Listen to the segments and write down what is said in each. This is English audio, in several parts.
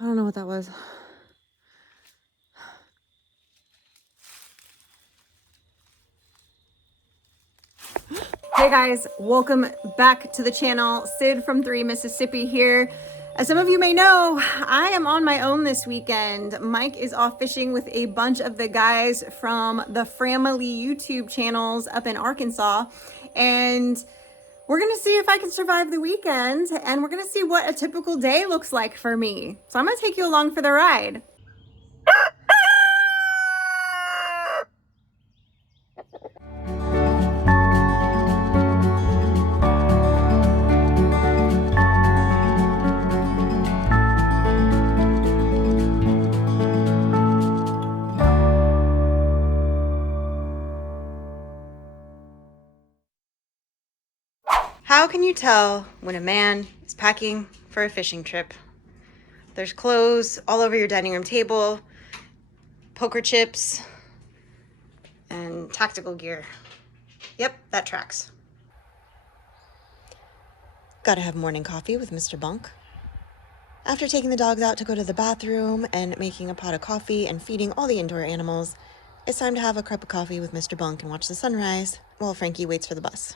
I don't know what that was. Hey guys, welcome back to the channel. Sid from 3 Mississippi here. As some of you may know, I am on my own this weekend. Mike is off fishing with a bunch of the guys from the Family YouTube channels up in Arkansas. And we're gonna see if I can survive the weekend, and we're gonna see what a typical day looks like for me. So I'm gonna take you along for the ride. How can you tell when a man is packing for a fishing trip? There's clothes all over your dining room table, poker chips, and tactical gear. Yep, that tracks. Gotta have morning coffee with Mr. Bunk. After taking the dogs out to go to the bathroom and making a pot of coffee and feeding all the indoor animals, it's time to have a cup of coffee with Mr. Bunk and watch the sunrise while Frankie waits for the bus.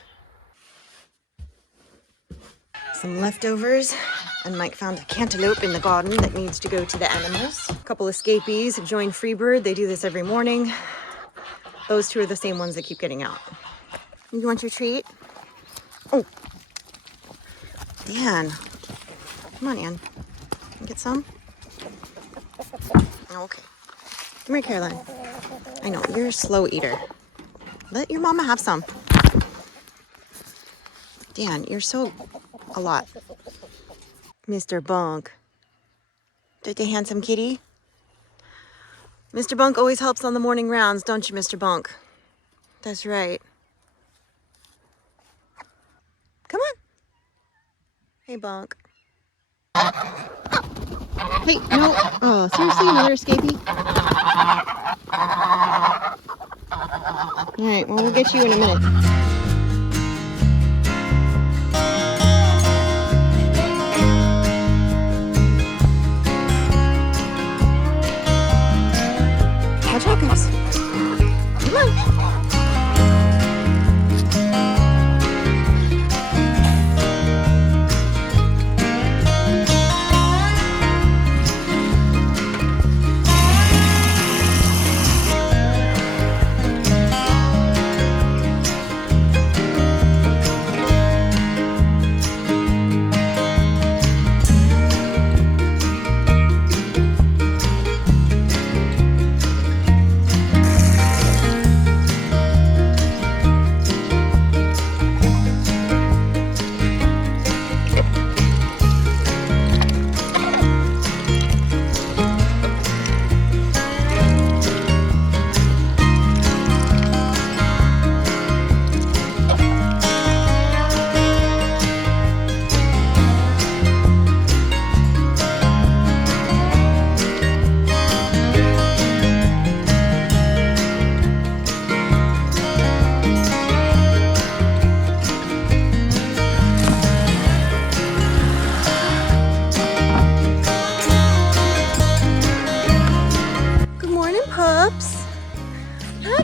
Some leftovers, and Mike found a cantaloupe in the garden that needs to go to the animals. A couple escapees joined Freebird. They do this every morning. Those two are the same ones that keep getting out. You want your treat? Oh, Dan. Come on, Ann. Get some? Oh, okay. Come here, Caroline. I know, you're a slow eater. Let your mama have some. Dan, you're so a lot. Mr. Bunk. Did the handsome kitty? Mr. Bunk always helps on the morning rounds, don't you, Mr. Bunk? That's right. Come on. Hey, Bunk. Hey, no. Oh, seriously, another escapee? All right, well, we'll get you in a minute. Watch out, guys. Come on.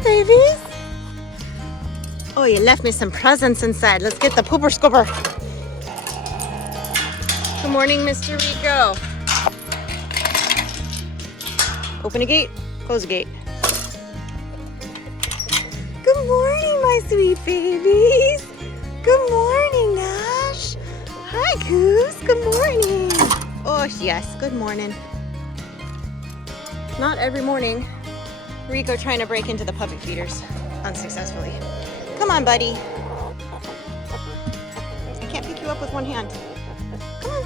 Babies. Oh, you left me some presents inside. Let's get the pooper scooper. Good morning, Mr. Rico. Open a gate, close a gate. Good morning, my sweet babies. Good morning, Nash. Hi, Goose. Good morning. Oh, yes, good morning. Not every morning. Rico trying to break into the puppy feeders unsuccessfully. Come on, buddy. I can't pick you up with one hand. Come on.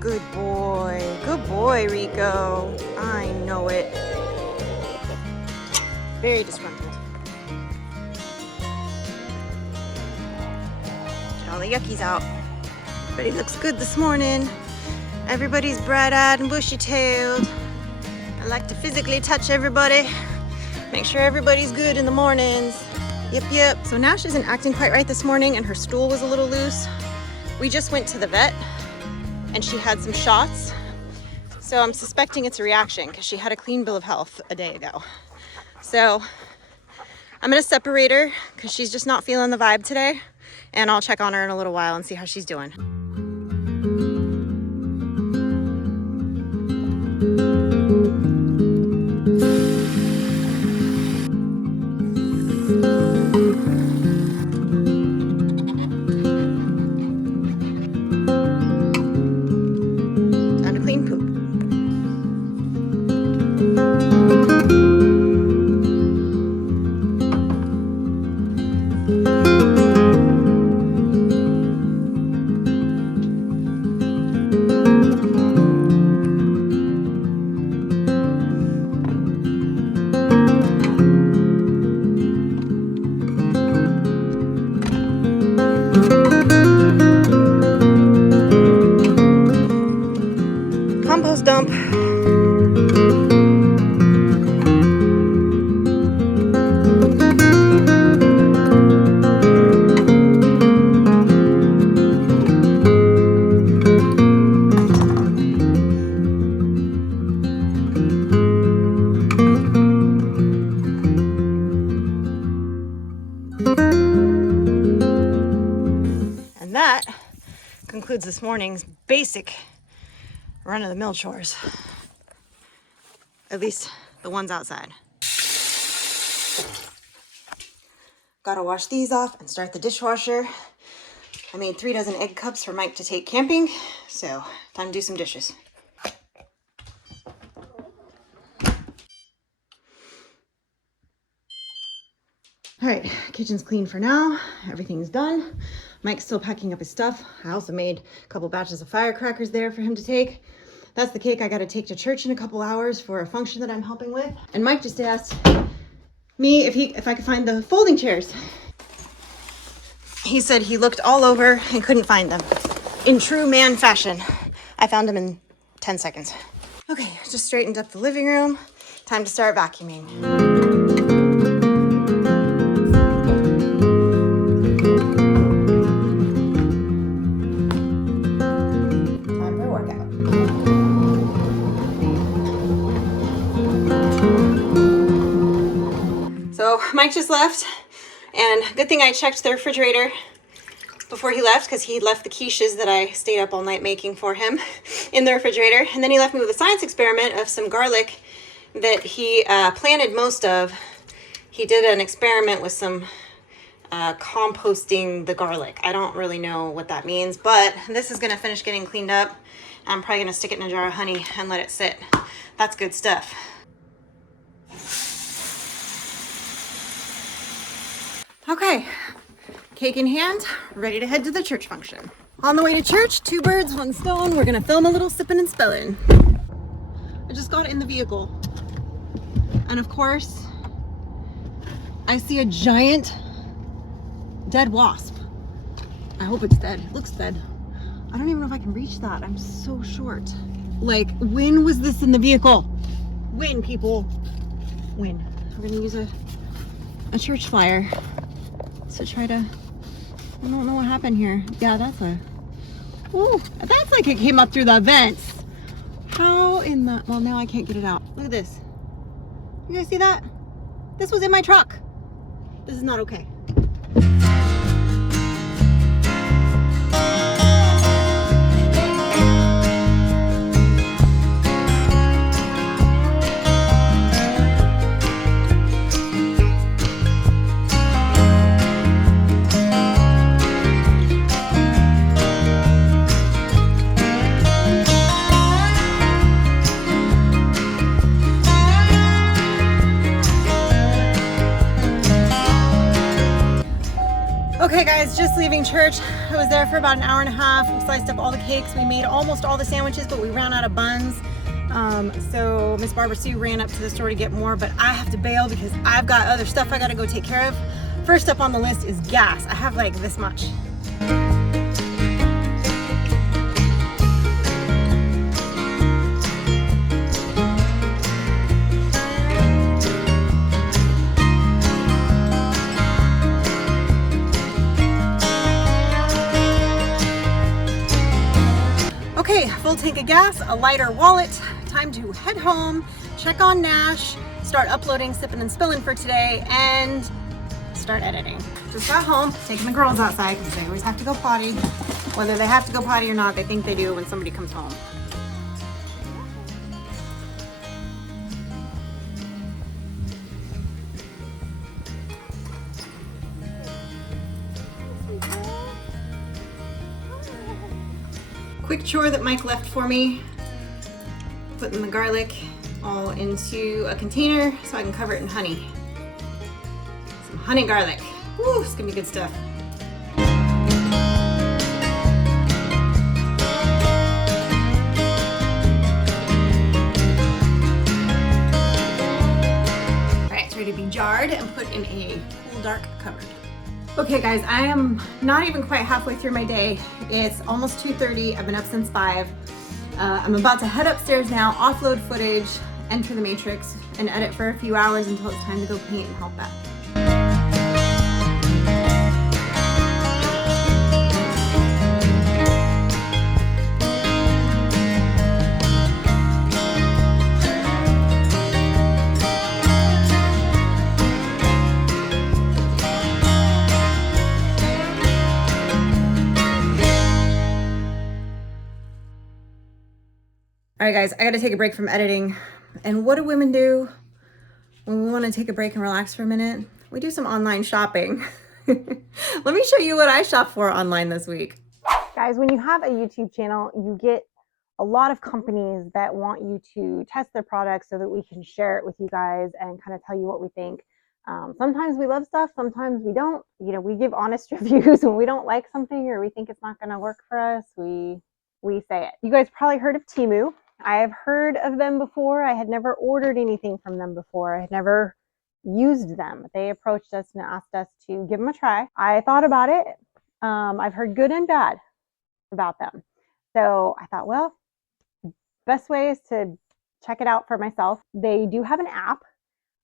Good boy. Good boy, Rico. I know it. Very disgruntled. Get all the yuckies out. Everybody looks good this morning. Everybody's bright-eyed and bushy-tailed. I like to physically touch everybody, make sure everybody's good in the mornings. Yep. So Nash isn't acting quite right this morning and her stool was a little loose. We just went to the vet and she had some shots. So I'm suspecting it's a reaction because she had a clean bill of health a day ago. So I'm gonna separate her because she's just not feeling the vibe today, and I'll check on her in a little while and see how she's doing. Time to clean poop. Compost dump. And that concludes this morning's basic run-of-the-mill chores. At least the ones outside. Gotta wash these off and start the dishwasher. I made 3 dozen egg cups for Mike to take camping, so time to do some dishes. All right, kitchen's clean for now. Everything's done. Mike's still packing up his stuff. I also made a couple batches of firecrackers there for him to take. That's the cake I gotta take to church in a couple hours for a function that I'm helping with. And Mike just asked me if I could find the folding chairs. He said he looked all over and couldn't find them. In true man fashion, I found them in 10 seconds. Okay, just straightened up the living room. Time to start vacuuming. So Mike just left, and good thing I checked the refrigerator before he left, because he left the quiches that I stayed up all night making for him in the refrigerator. And then he left me with a science experiment of some garlic that he planted most of. He did an experiment with some composting the garlic. I don't really know what that means, but this is gonna finish getting cleaned up. I'm probably gonna stick it in a jar of honey and let it sit. That's good stuff. Okay, cake in hand, ready to head to the church function. On the way to church, 2 birds, 1 stone. We're gonna film a little sipping and spilling. I just got in the vehicle, and of course, I see a giant dead wasp. I hope it's dead. It looks dead. I don't even know if I can reach that. I'm so short. Like, when was this in the vehicle? When, people? When? We're gonna use a church flyer to try to, I don't know what happened here. Yeah, that's like it came up through the vents. How in the, well, now I can't get it out. Look at this. You guys see that? This was in my truck. This is not okay. Okay guys, just leaving church. I was there for about an hour and a half. We sliced up all the cakes. We made almost all the sandwiches, but we ran out of buns. So Miss Barbara Sue ran up to the store to get more, but I have to bail because I've got other stuff I gotta go take care of. First up on the list is gas. I have like this much. Okay, full tank of gas, a lighter wallet, time to head home, check on Nash, start uploading, sipping and spilling for today, and start editing. Just got home, taking the girls outside because they always have to go potty. Whether they have to go potty or not, they think they do when somebody comes home. Quick chore that Mike left for me, putting the garlic all into a container so I can cover it in honey. Some honey garlic. Woo, it's gonna be good stuff. All right, it's ready to be jarred and put in a cool, dark cupboard. Okay guys, I am not even quite halfway through my day. It's almost 2:30, I've been up since 5. I'm about to head upstairs now, offload footage, enter the matrix, and edit for a few hours until it's time to go paint and help Beth. All right guys, I gotta take a break from editing. And what do women do when we wanna take a break and relax for a minute? We do some online shopping. Let me show you what I shop for online this week. Guys, when you have a YouTube channel, you get a lot of companies that want you to test their products so that we can share it with you guys and kind of tell you what we think. Sometimes we love stuff, sometimes we don't. You know, we give honest reviews when we don't like something or we think it's not gonna work for us, we say it. You guys probably heard of Temu. I have heard of them before. I had never ordered anything from them before. I had never used them. They approached us and asked us to give them a try. I thought about it. I've heard good and bad about them. So I thought, well, best way is to check it out for myself. They do have an app.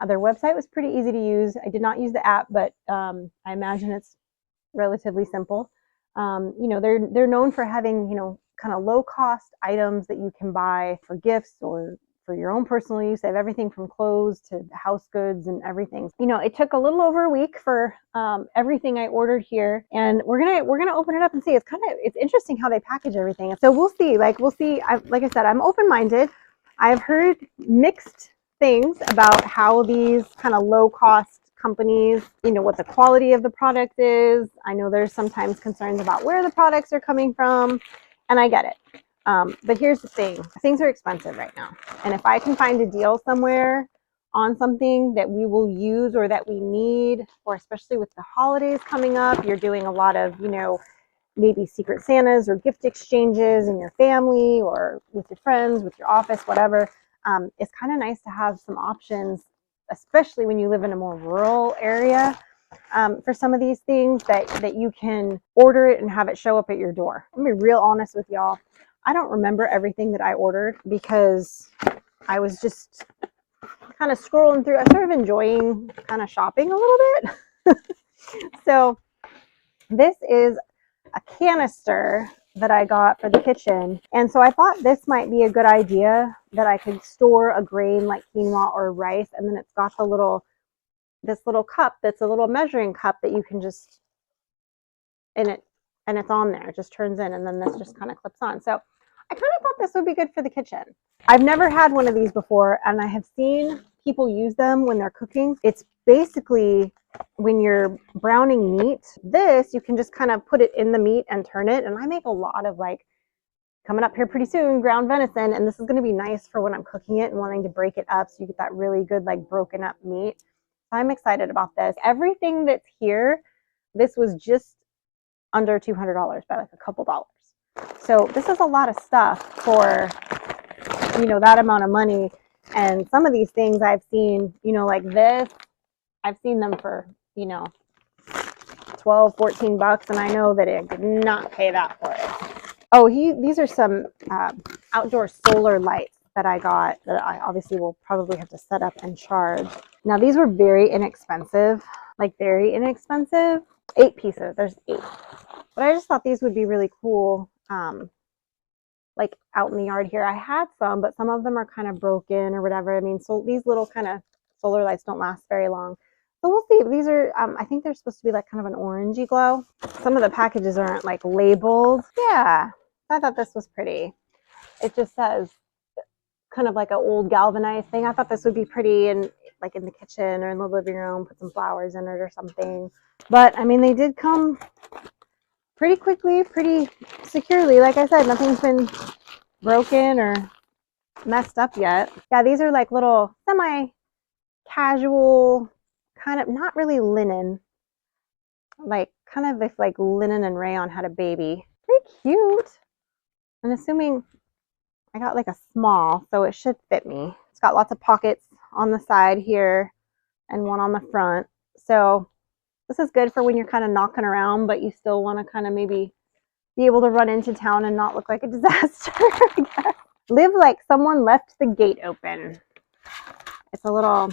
Their website was pretty easy to use. I did not use the app, but I imagine it's relatively simple. You know, they're known for having, you know, kind of low cost items that you can buy for gifts or for your own personal use. They have everything from clothes to house goods and everything. You know, it took a little over a week for everything I ordered here, and we're gonna open it up and see. It's interesting how they package everything. So we'll see. Like I said, I'm open-minded. I've heard mixed things about how these kind of low cost companies, you know, what the quality of the product is. I know there's sometimes concerns about where the products are coming from, and I get it. But here's the thing, things are expensive right now. And if I can find a deal somewhere on something that we will use or that we need, or especially with the holidays coming up, you're doing a lot of, you know, maybe secret Santas or gift exchanges in your family or with your friends, with your office, whatever. It's kind of nice to have some options, especially when you live in a more rural area, for some of these things that you can order it and have it show up at your door. I'm gonna be real honest with y'all. I don't remember everything that I ordered because I was just kind of scrolling through. I started enjoying kind of shopping a little bit. So this is a canister that I got for the kitchen. And so I thought this might be a good idea, that I could store a grain like quinoa or rice, and then it's got this little cup that's a little measuring cup that you can just and it's on there. It just turns in, and then this just kind of clips on. So I kind of thought this would be good for the kitchen. I've never had one of these before, and I have seen people use them when they're cooking. It's basically when you're browning meat, this, you can just kind of put it in the meat and turn it. And I make a lot of, like, coming up here pretty soon, ground venison, and this is going to be nice for when I'm cooking it and wanting to break it up so you get that really good, like, broken up meat. I'm excited about this. Everything that's here, this was just under $200 by like a couple dollars. So this is a lot of stuff for, you know, that amount of money. And some of these things I've seen, you know, like this, I've seen them for, you know, 12, 14 bucks. And I know that it did not pay that for it. Oh, these are some outdoor solar lights that I got that I obviously will probably have to set up and charge. Now these were very inexpensive, like very inexpensive. 8 pieces, there's 8. But I just thought these would be really cool like out in the yard here. I had some, but some of them are kind of broken or whatever. I mean, so these little kind of solar lights don't last very long. So we'll see. These are, I think they're supposed to be like kind of an orangey glow. Some of the packages aren't like labeled. Yeah, I thought this was pretty. It just says kind of like an old galvanized thing. I thought this would be pretty and like in the kitchen or in the living room, put some flowers in it or something. But I mean, they did come pretty quickly, pretty securely. Like I said, nothing's been broken or messed up yet. Yeah, these are like little semi casual, kind of not really linen, like kind of if like linen and rayon had a baby. Pretty cute. I'm assuming I got like a small, so it should fit me. It's got lots of pockets on the side here and one on the front. So this is good for when you're kind of knocking around, but you still want to kind of maybe be able to run into town and not look like a disaster. Live like someone left the gate open. It's a little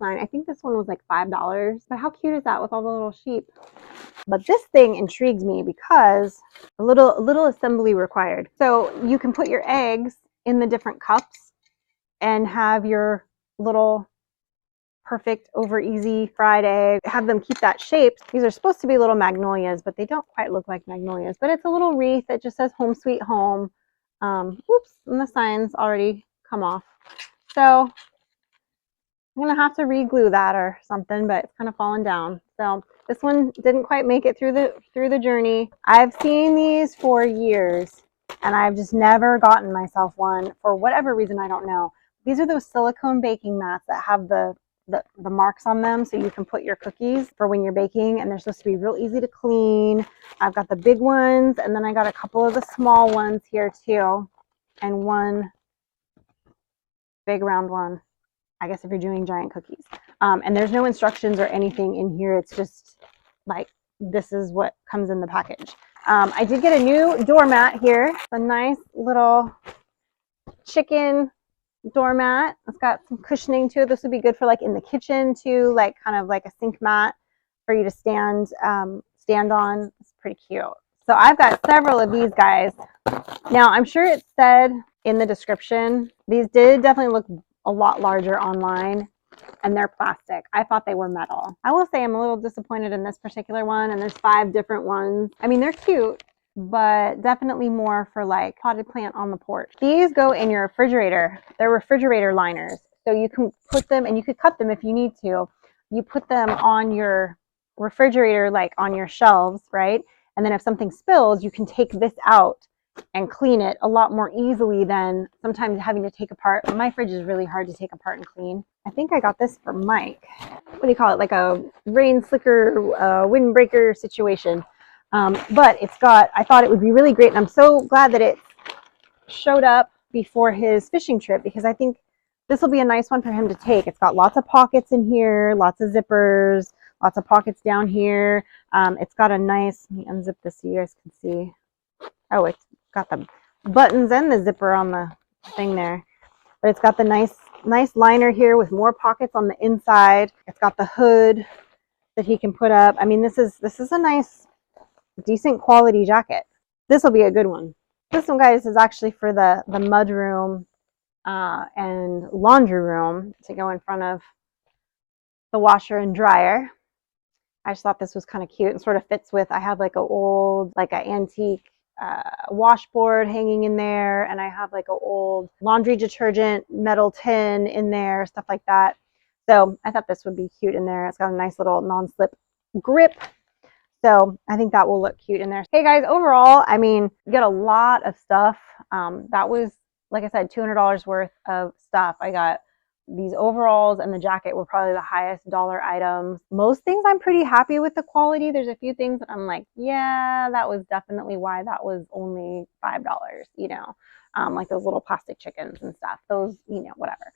sign. I think this one was like $5, but how cute is that with all the little sheep? But this thing intrigues me because a little assembly required. So you can put your eggs in the different cups and have your little perfect over easy fried egg, have them keep that shape. These are supposed to be little magnolias, but they don't quite look like magnolias, but it's a little wreath that just says home sweet home. Oops, and the signs already come off. So I'm gonna have to re-glue that or something, but it's kind of fallen down. So this one didn't quite make it through the journey. I've seen these for years and I've just never gotten myself one for whatever reason, I don't know. These are those silicone baking mats that have the marks on them so you can put your cookies for when you're baking, and they're supposed to be real easy to clean. I've got the big ones and then I got a couple of the small ones here too, and one big round one, I guess if you're doing giant cookies. And there's no instructions or anything in here. It's just like, this is what comes in the package. I did get a new doormat here. It's a nice little chicken doormat. It's got some cushioning to it. This would be good for like in the kitchen too, like kind of like a sink mat for you to stand on. It's pretty cute. So I've got several of these guys. Now I'm sure it said in the description, these did definitely look a lot larger online, and they're plastic. I thought they were metal. I will say I'm a little disappointed in this particular one, and there's 5 different ones. I mean, they're cute, but definitely more for like potted plant on the porch. These go in your refrigerator. They're refrigerator liners. So you can put them, and you could cut them if you need to. You put them on your refrigerator, like on your shelves, right? And then if something spills, you can take this out and clean it a lot more easily than sometimes having to take apart. My fridge is really hard to take apart and clean. I think I got this for Mike. What do you call it? Like a rain slicker, windbreaker situation. But it's got, I thought it would be really great. And I'm so glad that it showed up before his fishing trip, because I think this will be a nice one for him to take. It's got lots of pockets in here, lots of zippers, lots of pockets down here. It's got a nice, let me unzip this so you guys can see. Oh, it's got the buttons and the zipper on the thing there, but it's got the nice liner here with more pockets on the inside. It's got the hood that he can put up. I mean, this is a nice, decent quality jacket. This will be a good one. This one, guys, is actually for the mud room and laundry room to go in front of the washer and dryer. I just thought this was kind of cute and sort of fits with, I have like an old, like an antique washboard hanging in there, and I have like an old laundry detergent metal tin in there, stuff like that. So I thought this would be cute in there. It's got a nice little non-slip grip. So I think that will look cute in there. Hey guys, overall, I mean, you get a lot of stuff. That was, like I said, $200 worth of stuff. I got these overalls and the jacket were probably the highest dollar items. Most things I'm pretty happy with the quality. There's a few things that I'm like, yeah, that was definitely why that was only $5, you know, like those little plastic chickens and stuff. Those, you know, whatever.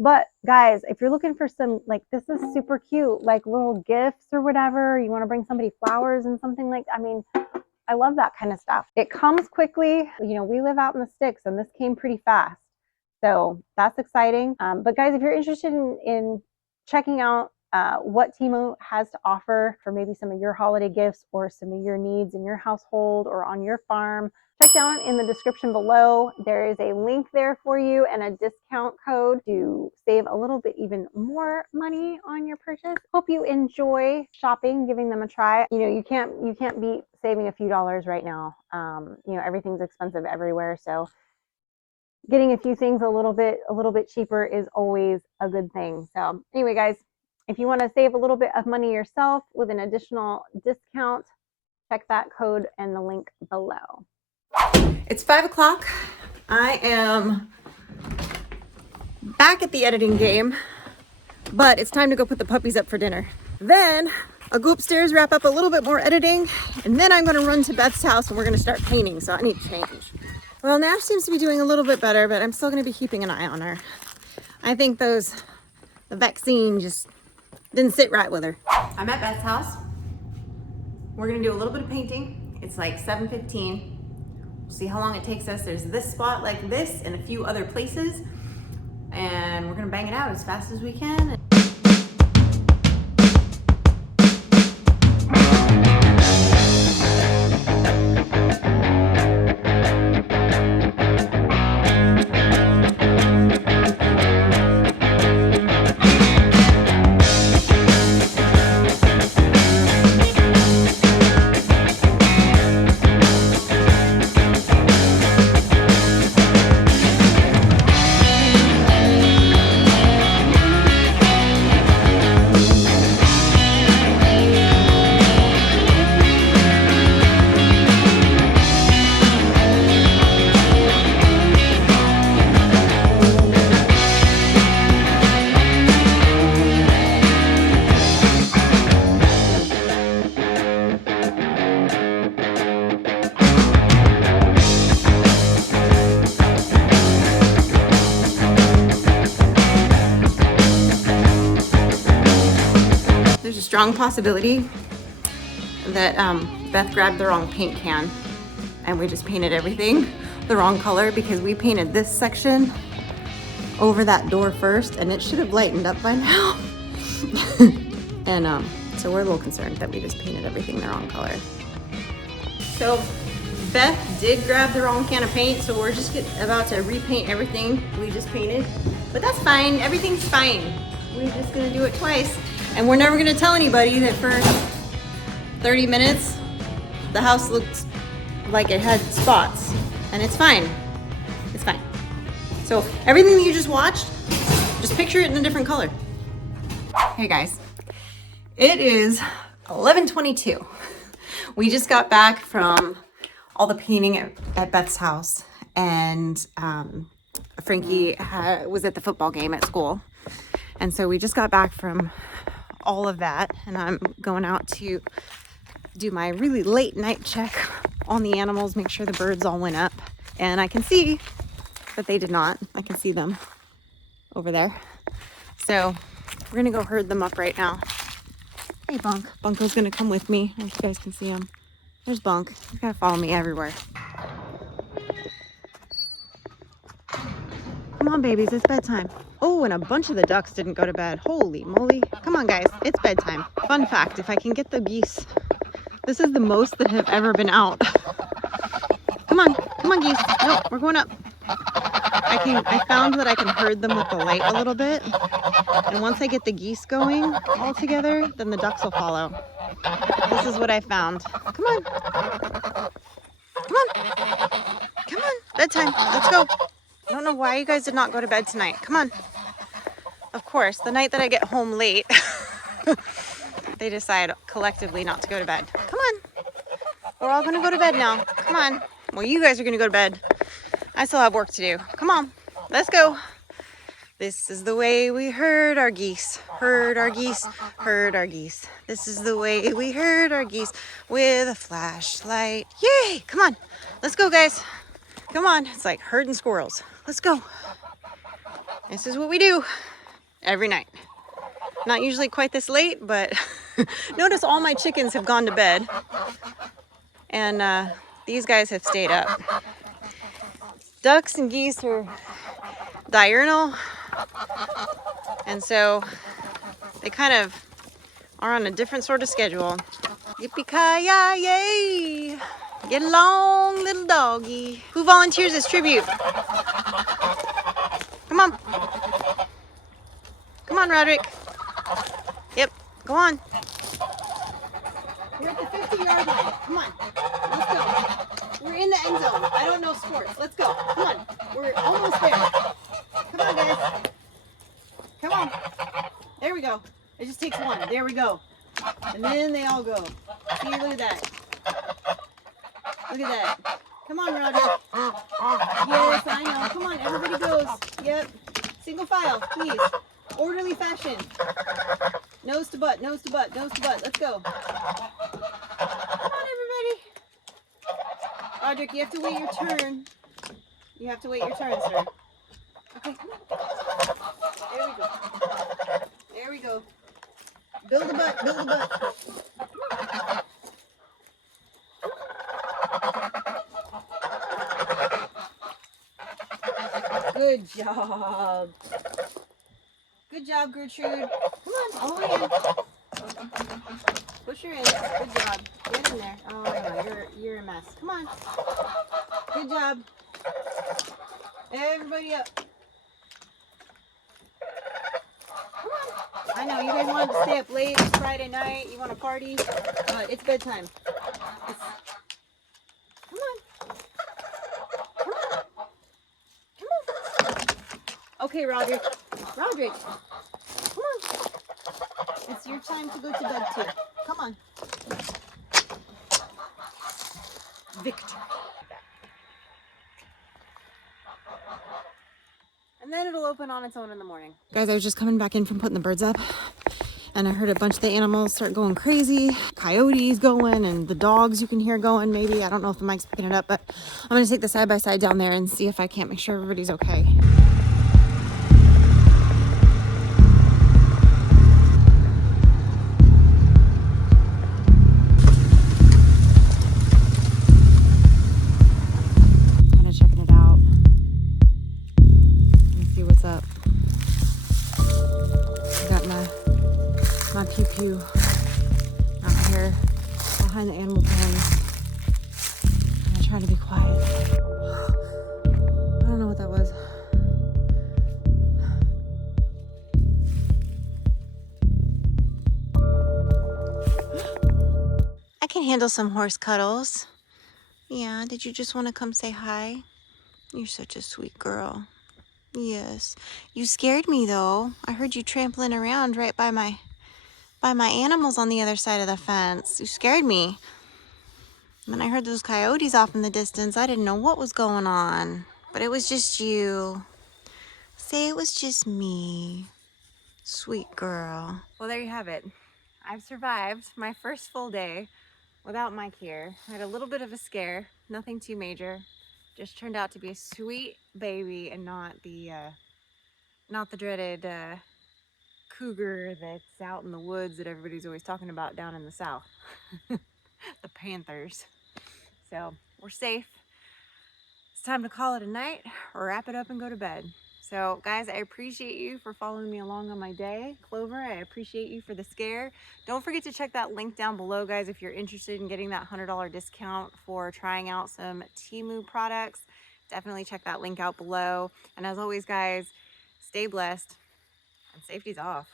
But guys, if you're looking for some, like, this is super cute, like little gifts or whatever, you want to bring somebody flowers and something like, I mean, I love that kind of stuff. It comes quickly. You know, we live out in the sticks and this came pretty fast. So that's exciting. But guys, if you're interested in checking out what Temu has to offer for maybe some of your holiday gifts or some of your needs in your household or on your farm. Check down in the description below. There is a link there for you and a discount code to save a little bit even more money on your purchase. Hope you enjoy shopping, giving them a try. You know, you can't beat saving a few dollars right now. You know, everything's expensive everywhere, so getting a few things a little bit cheaper is always a good thing. So anyway, guys, if you want to save a little bit of money yourself with an additional discount, check that code and the link below. It's 5 o'clock. I am back at the editing game, but it's time to go put the puppies up for dinner. Then I'll go upstairs, wrap up a little bit more editing, and then I'm going to run to Beth's house and we're going to start painting. So I need to change. Well, Nash seems to be doing a little bit better, but I'm still going to be keeping an eye on her. I think the vaccine just didn't sit right with her. I'm at Beth's house. We're going to do a little bit of painting. It's like 7:15. See how long it takes us. There's this spot like this and a few other places, and we're gonna bang it out as fast as we can. There's a strong possibility that Beth grabbed the wrong paint can and we just painted everything the wrong color, because we painted this section over that door first and it should have lightened up by now. And so we're a little concerned that we just painted everything the wrong color. So Beth did grab the wrong can of paint, so we're just about to repaint everything we just painted. But that's fine, everything's fine. We're just gonna do it twice. And we're never gonna tell anybody that for 30 minutes, the house looked like it had spots, and it's fine. It's fine. So everything that you just watched, just picture it in a different color. Hey guys, it is 11:22. We just got back from all the painting at Beth's house, and Frankie was at the football game at school. And so we just got back from all of that, and I'm going out to do my really late night check on the animals, make sure the birds all went up. And I can see that they did not. I can see them over there. So we're gonna go herd them up right now. Hey Bunk. Bunko's gonna come with me. I don't know if you guys can see him. There's Bunk. He's gotta follow me everywhere. Come on, babies, it's bedtime. Oh, and a bunch of the ducks didn't go to bed. Holy moly. Come on, guys, it's bedtime. Fun fact, if I can get the geese, this is the most that have ever been out. Come on, geese. No, we're going up. I found that I can herd them with the light a little bit. And once I get the geese going all together, then the ducks will follow. This is what I found. Come on. Come on. Come on, bedtime, let's go. I don't know why you guys did not go to bed tonight. Come on. Of course, the night that I get home late, they decide collectively not to go to bed. Come on. We're all going to go to bed now. Come on. Well, you guys are going to go to bed. I still have work to do. Come on. Let's go. This is the way we herd our geese. Herd our geese. Herd our geese. This is the way we herd our geese with a flashlight. Yay! Come on. Let's go, guys. Come on. It's like herding squirrels. Let's go. This is what we do every night. Not usually quite this late, but notice all my chickens have gone to bed. And these guys have stayed up. Ducks and geese are diurnal. And so They kind of are on a different sort of schedule. Yippee-ki-yay! Get along, little doggy. Who volunteers this tribute? Come on. Come on, Roderick. Yep, go on. We're at the 50-yard line. Come on, let's go. We're in the end zone. I don't know sports. Let's go. Come on, we're almost there. Come on, guys. Come on. There we go. It just takes one. There we go. And then they all go. See, look at that. Look at that. Come on, Roger. Yes, I know. Come on, everybody goes. Yep. Single file, please. Orderly fashion. Nose to butt, nose to butt, nose to butt. Let's go. Come on, everybody. Roderick, you have to wait your turn. You have to wait your turn, sir. Okay, come on. There we go. There we go. Build a butt, build a butt. Good job. Good job, Gertrude. Come on, all the way in. Push her in. Good job. Get in there. Oh no, you're a mess. Come on. Good job. Everybody up. Come on. I know you guys wanted to stay up late. It's Friday night. You want to party, but it's bedtime. Come on. Come on. Come on. Okay, Roderick. Roderick. Come on. It's your time to go to bed too. Come on. Victor. And then it'll open on its own in the morning. Guys, I was just coming back in from putting the birds up, and I heard a bunch of the animals start going crazy. Coyotes going, and the dogs you can hear going maybe. I don't know if the mic's picking it up, but I'm gonna take the side-by-side down there and see if I can't make sure everybody's okay. Up. I got my pew pew out here behind the animal pen. I'm trying to be quiet. I don't know what that was. I can handle some horse cuddles. Yeah, did you just want to come say hi? You're such a sweet girl. Yes. You scared me though. I heard you trampling around right by my animals on the other side of the fence. You scared me. When I heard those coyotes off in the distance, I didn't know what was going on. But it was just you. Say it was just me. Sweet girl. Well, there you have it. I've survived my first full day without Mike here. I had a little bit of a scare. Nothing too major. Just turned out to be a sweet baby and not the dreaded cougar that's out in the woods that everybody's always talking about down in the south. The panthers. So we're safe. It's time to call it a night, wrap it up and go to bed. So guys, I appreciate you for following me along on my day. Clover, I appreciate you for the scare. Don't forget to check that link down below, guys, if you're interested in getting that $100 discount for trying out some Temu products. Definitely check that link out below. And as always, guys, stay blessed and safety's off.